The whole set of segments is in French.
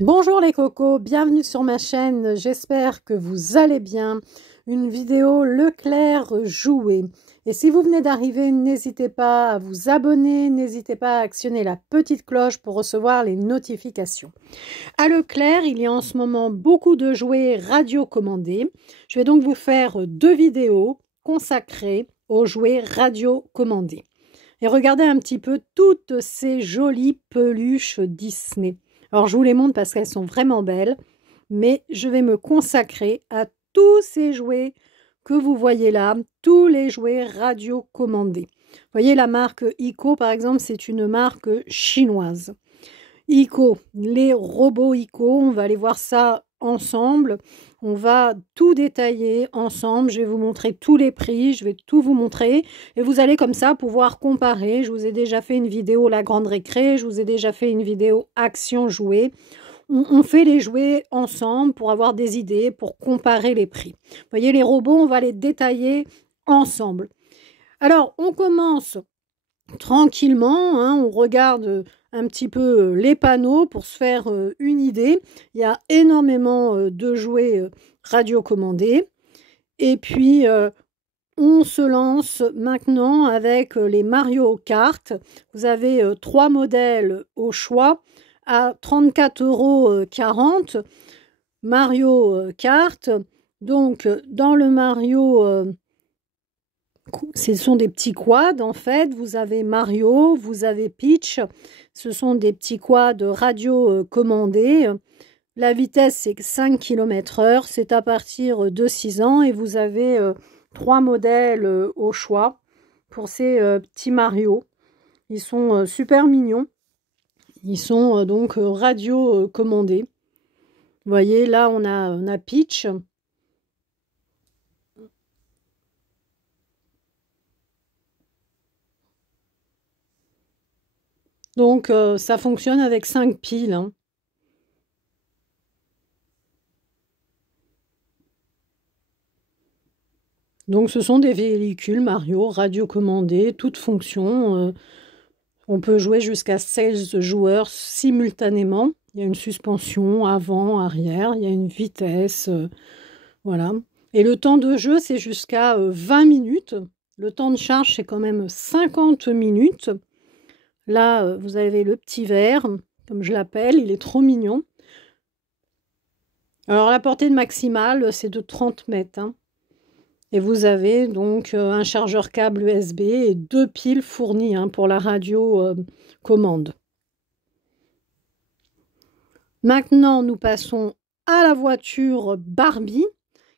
Bonjour les cocos, bienvenue sur ma chaîne, j'espère que vous allez bien. Une vidéo Leclerc jouet. Et si vous venez d'arriver, n'hésitez pas à vous abonner, n'hésitez pas à actionner la petite cloche pour recevoir les notifications. À Leclerc, il y a en ce moment beaucoup de jouets radiocommandés. Je vais donc vous faire deux vidéos consacrées aux jouets radiocommandés. Et regardez un petit peu toutes ces jolies peluches Disney. Alors, je vous les montre parce qu'elles sont vraiment belles, mais je vais me consacrer à tous ces jouets que vous voyez là, tous les jouets radiocommandés. Vous voyez la marque ICO, par exemple, c'est une marque chinoise. ICO, les robots ICO, on va aller voir ça ensemble. On va tout détailler ensemble. Je vais vous montrer tous les prix, je vais tout vous montrer. Et vous allez comme ça pouvoir comparer. Je vous ai déjà fait une vidéo La Grande Récré, je vous ai déjà fait une vidéo Action Jouet. On fait les jouets ensemble pour avoir des idées, pour comparer les prix. Vous voyez, les robots, on va les détailler ensemble. Alors, on commence tranquillement, hein, on regarde un petit peu les panneaux pour se faire une idée. Il y a énormément de jouets radiocommandés. Et puis, on se lance maintenant avec les Mario Kart. Vous avez trois modèles au choix à 34,40 €. Mario Kart. Donc, dans le Mario, ce sont des petits quads en fait. Vous avez Mario, vous avez Peach. Ce sont des petits quads radio commandés. La vitesse, c'est 5 km/h. C'est à partir de 6 ans. Et vous avez trois modèles au choix pour ces petits Mario. Ils sont super mignons. Ils sont donc radio commandés. Vous voyez, là, on a Peach. Donc, ça fonctionne avec 5 piles. Hein. Donc, ce sont des véhicules Mario radiocommandés, toutes fonctions. On peut jouer jusqu'à 16 joueurs simultanément. Il y a une suspension avant, arrière, il y a une vitesse. Voilà. Et le temps de jeu, c'est jusqu'à 20 minutes. Le temps de charge, c'est quand même 50 minutes. Là, vous avez le petit verre, comme je l'appelle, il est trop mignon. Alors, la portée maximale, c'est de 30 mètres. Hein. Et vous avez donc un chargeur câble USB et deux piles fournies hein, pour la radio commande. Maintenant, nous passons à la voiture Barbie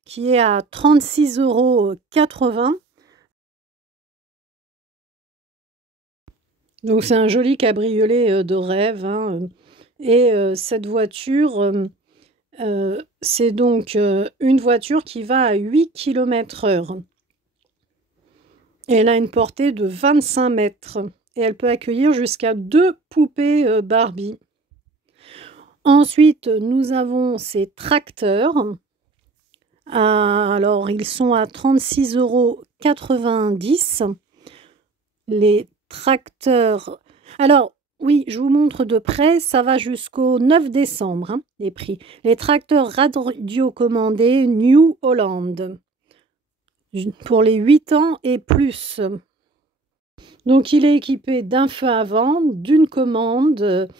qui est à 36,80 €. Donc c'est un joli cabriolet de rêve. Hein. Et cette voiture, c'est donc une voiture qui va à 8 km/h. Et elle a une portée de 25 mètres. Et elle peut accueillir jusqu'à 2 poupées Barbie. Ensuite, nous avons ces tracteurs. Alors, ils sont à 36,90 €. Les tracteurs. Alors, oui, je vous montre de près. Ça va jusqu'au 9 décembre, hein, les prix. Les tracteurs radiocommandés New Holland. Pour les 8 ans et plus. Donc, il est équipé d'un feu avant, d'une commande.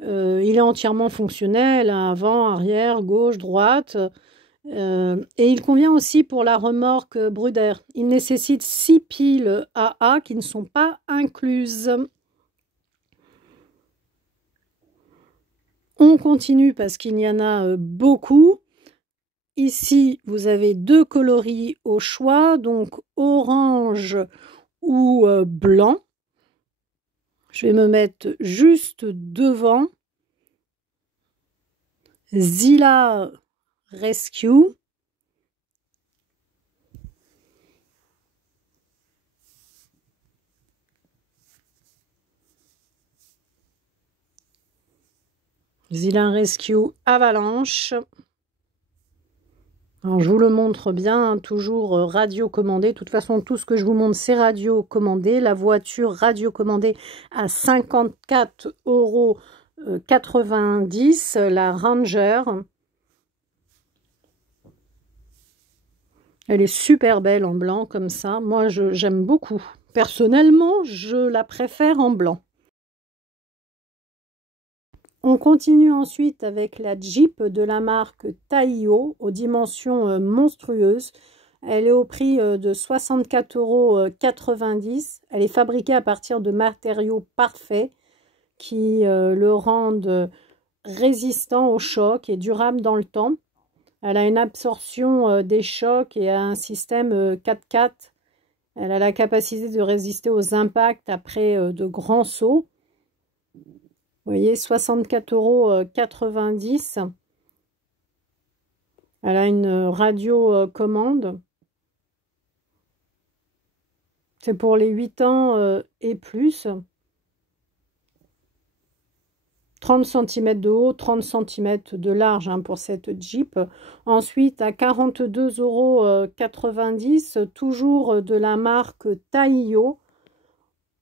Il est entièrement fonctionnel, hein, avant, arrière, gauche, droite. Et il convient aussi pour la remorque Bruder. Il nécessite 6 piles AA qui ne sont pas incluses. On continue parce qu'il y en a beaucoup. Ici, vous avez deux coloris au choix, donc orange ou blanc. Je vais me mettre juste devant. Zilla Rescue. Zilla Rescue Avalanche. Alors, je vous le montre bien, hein, toujours radio commandé. De toute façon, tout ce que je vous montre, c'est radio commandé. La voiture radio commandée à 54,90 €, la Ranger. Elle est super belle en blanc comme ça. Moi, j'aime beaucoup. Personnellement, je la préfère en blanc. On continue ensuite avec la Jeep de la marque Taiyo aux dimensions monstrueuses. Elle est au prix de 64,90 €. Elle est fabriquée à partir de matériaux parfaits qui le rendent résistant aux chocs et durable dans le temps. Elle a une absorption des chocs et a un système 4x4. Elle a la capacité de résister aux impacts après de grands sauts. Vous voyez, 64,90 €. Elle a une radio commande. C'est pour les 8 ans et plus. 30 cm de haut, 30 cm de large hein, pour cette Jeep. Ensuite, à 42,90 €, toujours de la marque Taiyo.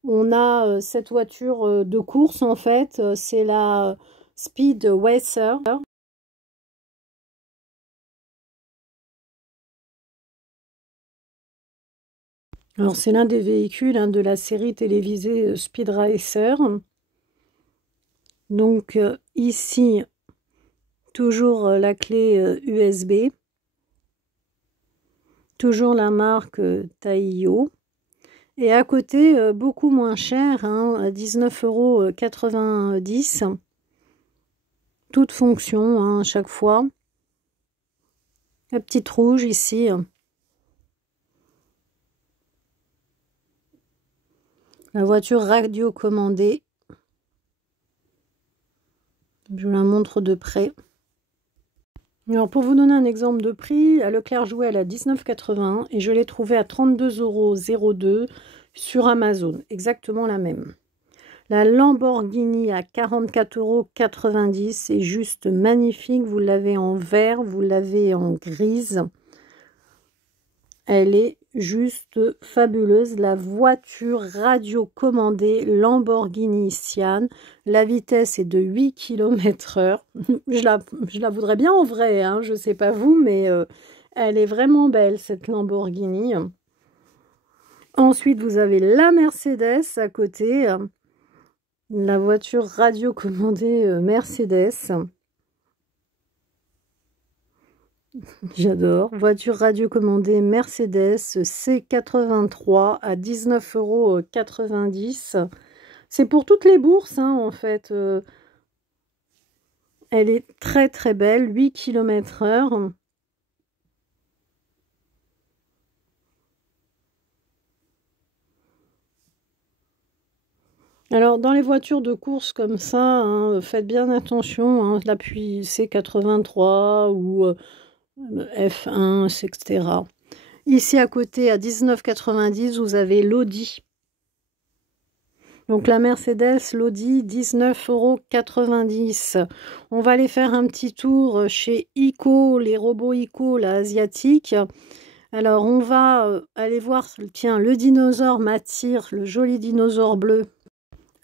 On a cette voiture de course en fait, c'est la Speed Racer. Alors c'est l'un des véhicules hein, de la série télévisée Speed Racer. Donc ici, toujours la clé USB. Toujours la marque Taiyo. Et à côté, beaucoup moins cher, hein, à 19,90 €. Toute fonction, hein, à chaque fois. La petite rouge ici. La voiture radio commandée. Je vous la montre de près. Alors pour vous donner un exemple de prix, à Leclerc Jouet elle est à 19,81 € et je l'ai trouvée à 32,02 € sur Amazon, exactement la même. La Lamborghini à 44,90 €, c'est juste magnifique, vous l'avez en vert, vous l'avez en grise. Elle est juste fabuleuse, la voiture radio commandée Lamborghini Sian. La vitesse est de 8 km/h. Je la voudrais bien en vrai, hein, je ne sais pas vous, mais elle est vraiment belle cette Lamborghini. Ensuite, vous avez la Mercedes à côté, la voiture radio commandée Mercedes. J'adore. Voiture radio commandée Mercedes C83 à 19,90 €. C'est pour toutes les bourses, hein, en fait. Elle est très très belle, 8 km/h. Alors, dans les voitures de course comme ça, hein, faites bien attention. Hein, l'appui C83 ou F1, etc. Ici à côté, à 19,90 €, vous avez l'Audi. Donc la Mercedes, l'Audi, 19,90 €. On va aller faire un petit tour chez ICO, les robots ICO, là, asiatiques. Alors on va aller voir, tiens, le dinosaure m'attire, le joli dinosaure bleu.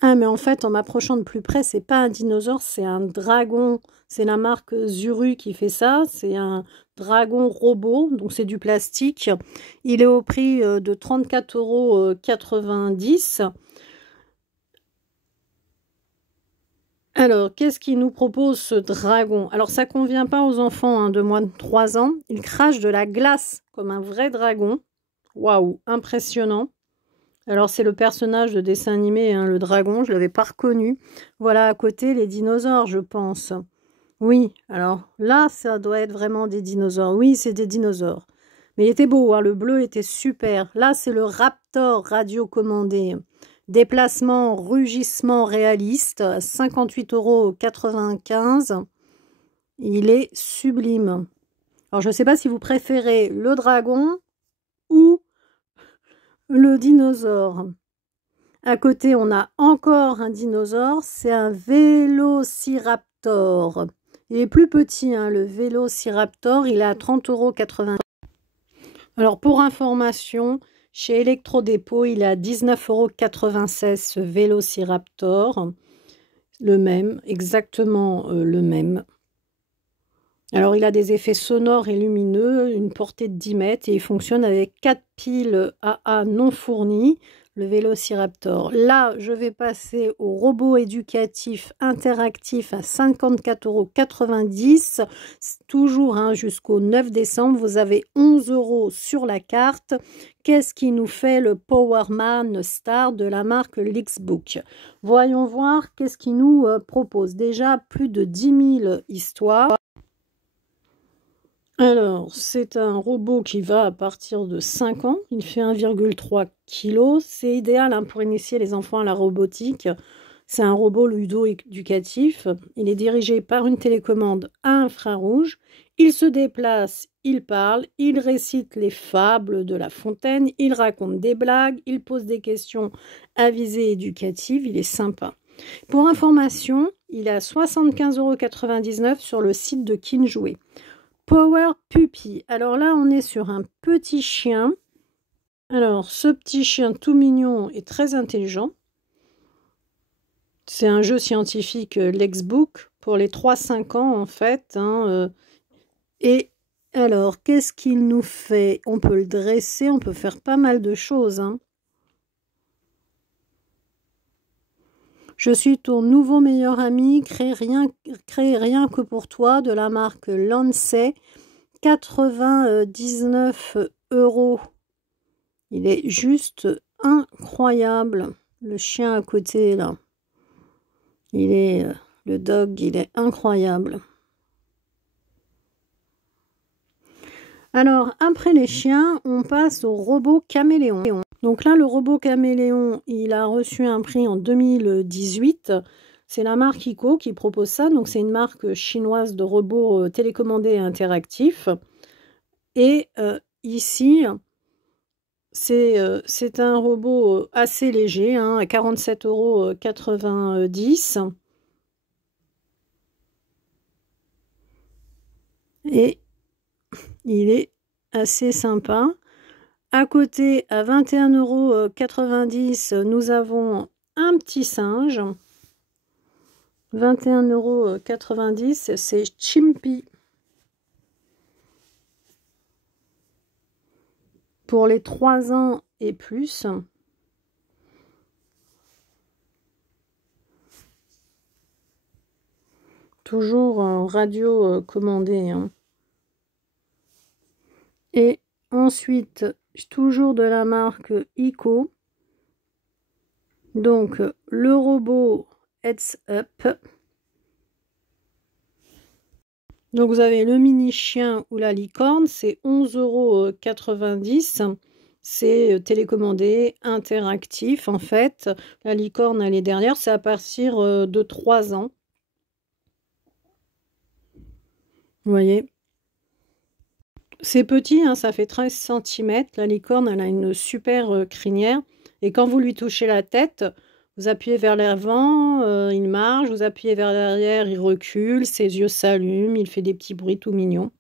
Ah mais en fait, en m'approchant de plus près, c'est pas un dinosaure, c'est un dragon. C'est la marque Zuru qui fait ça. C'est un dragon robot, donc c'est du plastique. Il est au prix de 34,90 €. Alors, qu'est-ce qu'il nous propose ce dragon? Alors, ça convient pas aux enfants hein, de moins de 3 ans. Il crache de la glace comme un vrai dragon. Waouh, impressionnant. Alors, c'est le personnage de dessin animé, hein, le dragon, je ne l'avais pas reconnu. Voilà, à côté, les dinosaures, je pense. Oui, alors là, ça doit être vraiment des dinosaures. Oui, c'est des dinosaures. Mais il était beau, hein, le bleu était super. Là, c'est le Raptor radiocommandé. Déplacement, rugissement réaliste, 58,95 €. Il est sublime. Alors, je ne sais pas si vous préférez le dragon ou le dinosaure. À côté, on a encore un dinosaure. C'est un Vélociraptor. Il est plus petit, hein, le Vélociraptor, il est à 30,80 €. Alors pour information, chez Electrodépôt, il est à 19,96 € ce Vélociraptor. Le même, exactement le même. Alors il a des effets sonores et lumineux, une portée de 10 mètres et il fonctionne avec 4 piles AA non fournies, le Vélociraptor. Là, je vais passer au robot éducatif interactif à 54,90 €. Toujours hein, jusqu'au 9 décembre, vous avez 11 € sur la carte. Qu'est-ce qui nous fait le Powerman Star de la marque Lixbook? Voyons voir qu'est-ce qu'il nous propose. Déjà, plus de 10 000 histoires. Alors, c'est un robot qui va à partir de 5 ans. Il fait 1,3 kg. C'est idéal hein, pour initier les enfants à la robotique. C'est un robot ludo-éducatif. Il est dirigé par une télécommande à infrarouge. Il se déplace, il parle, il récite les fables de La Fontaine, il raconte des blagues, il pose des questions à visée éducative. Il est sympa. Pour information, il est à 75,99 € sur le site de Kinjoué. Power Puppy. Alors là, on est sur un petit chien. Alors, ce petit chien tout mignon est très intelligent. C'est un jeu scientifique Lexbook pour les 3-5 ans en fait. Hein, et alors, qu'est-ce qu'il nous fait? On peut le dresser, on peut faire pas mal de choses. Hein. Je suis ton nouveau meilleur ami, crée rien que pour toi, de la marque Lancet, 99 €. Il est juste incroyable. Le chien à côté, là. Le dog, il est incroyable. Alors, après les chiens, on passe au robot caméléon. Donc là, le robot caméléon, il a reçu un prix en 2018. C'est la marque ICO qui propose ça. Donc, c'est une marque chinoise de robots télécommandés et interactifs. Et ici, c'est un robot assez léger, hein, à 47,90 €. Et il est assez sympa. À côté, à 21,90 €, nous avons un petit singe. 21,90 €, c'est Chimpy. Pour les 3 ans et plus. Toujours en radio commandé. Hein. Et ensuite, toujours de la marque ICO. Donc, le robot Heads Up. Donc, vous avez le mini chien ou la licorne, c'est 11,90 €. C'est télécommandé, interactif en fait. La licorne, elle est derrière, c'est à partir de 3 ans. Vous voyez? C'est petit, hein, ça fait 13 cm. La licorne, elle a une super crinière. Et quand vous lui touchez la tête, vous appuyez vers l'avant, il marche. Vous appuyez vers l'arrière, il recule. Ses yeux s'allument, il fait des petits bruits tout mignons.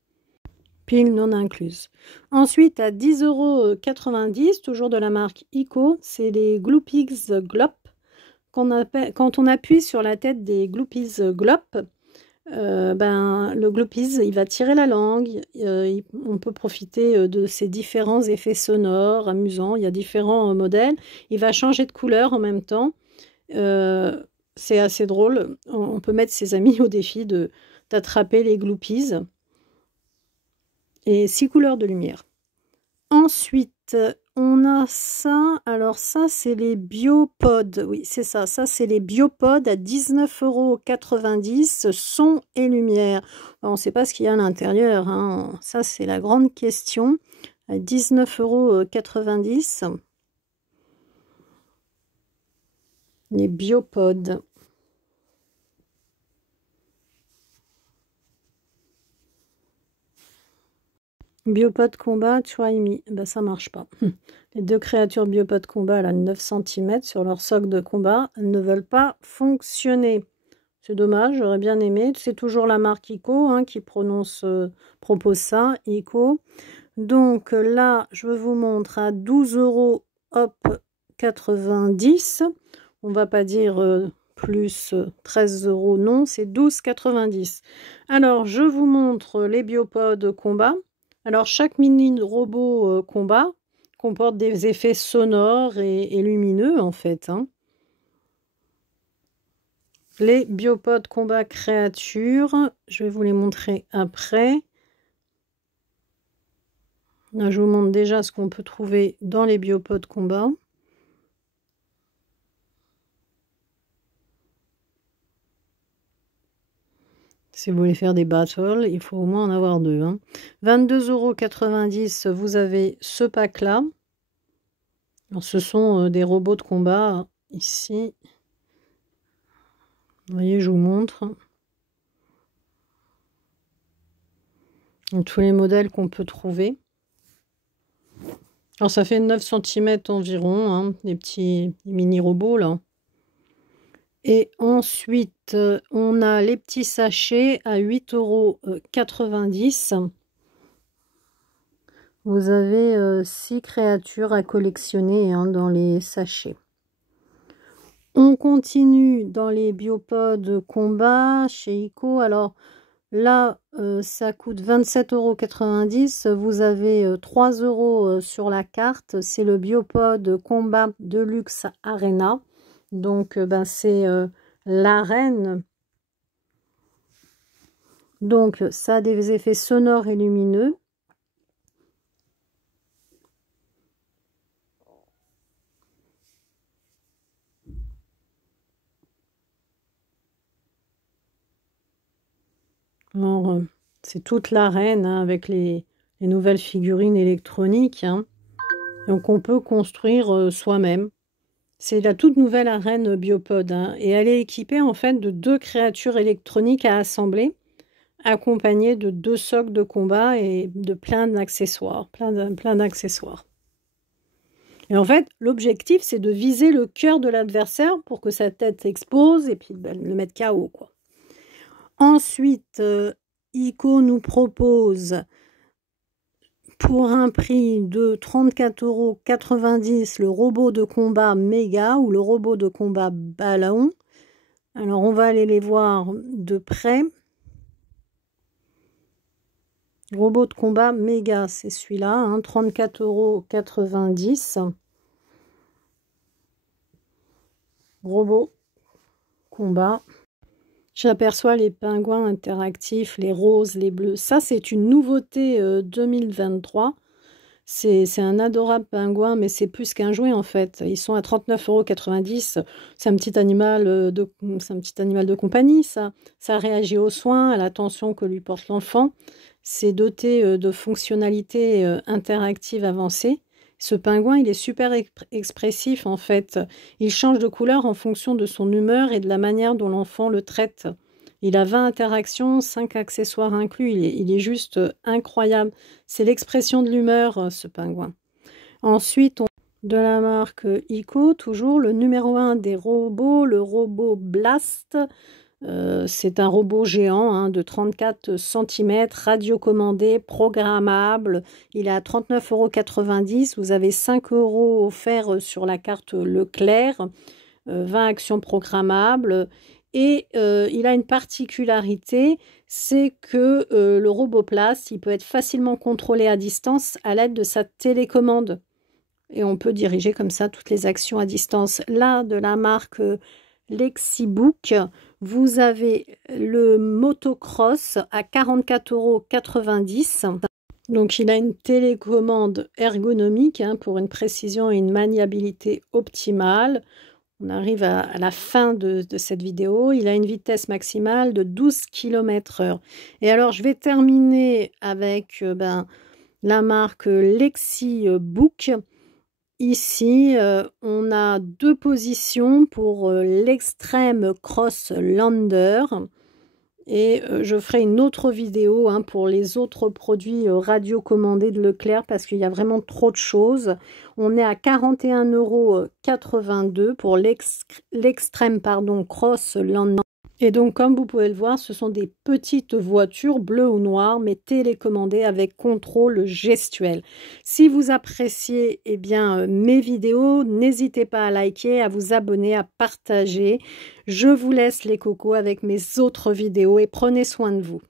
Pile non incluse. Ensuite, à 10,90 €, toujours de la marque ICO, c'est les Gloopies Glop. Quand on appuie sur la tête des Gloopies Glop, le Gloopies, il va tirer la langue. On peut profiter de ces différents effets sonores amusants. Il y a différents modèles. Il va changer de couleur en même temps. C'est assez drôle. On peut mettre ses amis au défi d'attraper les Gloopies. Et 6 couleurs de lumière. Ensuite, on a ça. Alors ça, c'est les Biopods. Oui, c'est ça. Ça, c'est les Biopods à 19,90 €, son et lumière. Alors, on ne sait pas ce qu'il y a à l'intérieur. Hein. Ça, c'est la grande question. À 19,90 €. Les Biopods. Biopod combat, Try Me. Ben, ça marche pas. Les deux créatures biopod combat à 9 cm sur leur socle de combat, elles ne veulent pas fonctionner. C'est dommage, j'aurais bien aimé. C'est toujours la marque ICO hein, qui propose ça, ICO. Donc là, je vous montre à 12 €, hop, 90. On va pas dire plus 13 €, non, c'est 12,90. Alors, je vous montre les biopods combat. Alors, chaque mini robot combat comporte des effets sonores et lumineux, en fait. Hein. Les biopods combat créatures, je vais vous les montrer après. Là, je vous montre déjà ce qu'on peut trouver dans les biopods combat. Si vous voulez faire des battles, il faut au moins en avoir deux. Hein. 22,90 €, vous avez ce pack-là. Ce sont des robots de combat ici. Vous voyez, je vous montre. Donc, tous les modèles qu'on peut trouver. Alors, ça fait 9 cm environ, hein, les petits mini-robots, là. Et ensuite, on a les petits sachets à 8,90 €. Vous avez 6 créatures à collectionner hein, dans les sachets. On continue dans les biopods combat chez ICO. Alors là, ça coûte 27,90 €. Vous avez 3 € sur la carte. C'est le biopod combat Deluxe Arena. Donc, c'est l'arène. Donc, ça a des effets sonores et lumineux. Alors, c'est toute l'arène hein, avec les nouvelles figurines électroniques. Hein. Donc, on peut construire soi-même. C'est la toute nouvelle arène biopod. Hein, et elle est équipée en fait de 2 créatures électroniques à assembler, accompagnées de 2 socles de combat et de plein d'accessoires. Plein d'accessoires. Et en fait, l'objectif, c'est de viser le cœur de l'adversaire pour que sa tête explose et puis le mettre KO, quoi. Ensuite, ICO nous propose pour un prix de 34,90 € le robot de combat méga ou le robot de combat ballon. Alors, on va aller les voir de près. Robot de combat méga, c'est celui-là, hein, 34,90 €. Robot combat. J'aperçois les pingouins interactifs, les roses, les bleus. Ça, c'est une nouveauté 2023. C'est un adorable pingouin, mais c'est plus qu'un jouet en fait. Ils sont à 39,90 €. C'est un petit animal de compagnie, ça. Ça réagit aux soins, à l'attention que lui porte l'enfant. C'est doté de fonctionnalités interactives avancées. Ce pingouin, il est super expressif en fait. Il change de couleur en fonction de son humeur et de la manière dont l'enfant le traite. Il a 20 interactions, 5 accessoires inclus. Il est juste incroyable. C'est l'expression de l'humeur, ce pingouin. Ensuite, de la marque ICO, toujours le numéro 1 des robots, le robot Blast. C'est un robot géant hein, de 34 cm, radiocommandé, programmable. Il est à 39,90 €. Vous avez 5 € offerts sur la carte Leclerc, 20 actions programmables. Et il a une particularité, c'est que le robot Blast, il peut être facilement contrôlé à distance à l'aide de sa télécommande. Et on peut diriger comme ça toutes les actions à distance. Là, de la marque Lexibook, vous avez le motocross à 44,90 €. Donc, il a une télécommande ergonomique hein, pour une précision et une maniabilité optimale. On arrive à la fin de cette vidéo. Il a une vitesse maximale de 12 km/h. Et alors, je vais terminer avec la marque Lexibook. Ici, on a 2 positions pour l'extrême Cross Lander. Et je ferai une autre vidéo hein, pour les autres produits radiocommandés de Leclerc parce qu'il y a vraiment trop de choses. On est à 41,82 € pour l'extrême Cross Lander. Et donc, comme vous pouvez le voir, ce sont des petites voitures bleues ou noires, mais télécommandées avec contrôle gestuel. Si vous appréciez mes vidéos, n'hésitez pas à liker, à vous abonner, à partager. Je vous laisse les cocos avec mes autres vidéos et prenez soin de vous.